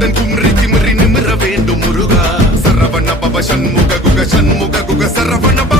வீரத்துடன் கும்ரி திமிரி நிமிர வேண்டும் முருகா சரவண பவ சண்முக குக சண்முக குக சரவண பவ